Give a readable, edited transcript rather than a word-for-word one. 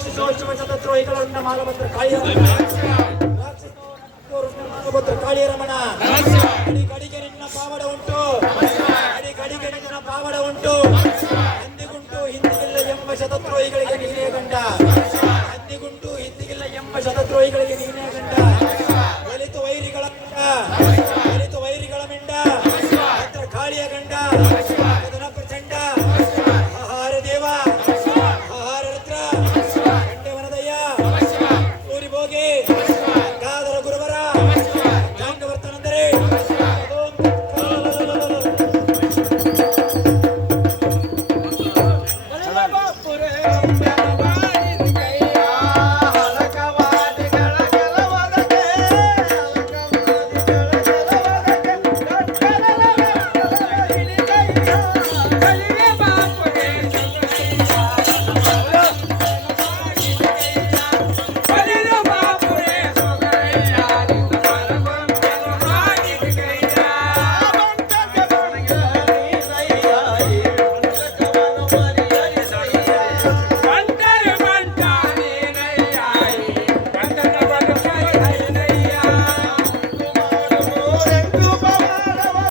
ರಕ್ಷಿಸೋತ್ಸವ ಶತದ್ರೋಹಿಗಳನ್ನ ಮಾಲಭದ್ರ ಕಾಳಿಯ ಮಾಲಭದ್ರ ಕಾಳಿಯ ರಮಣ ಕಡಿಗೆ ನಿನ್ನ ಪಾವಡ ಉಂಟು, ಕಡಿಗೆ ನಿನ್ನ ಪಾವಡ ಉಂಟು. ಅಂದಿಗುಂಟು ಹಿಂದಿಗಿಲ್ಲ ಎಂಬ ಶತದ್ರೋಹಿಗಳಿಗೆ ನೀನೇ ಗಂಡ, ಅಂದಿಗುಂಟು ಹಿಂದಿಗಿಲ್ಲ ಎಂಬ ಶತದ್ರೋಹಿಗಳಿಗೆ ನೀನೇ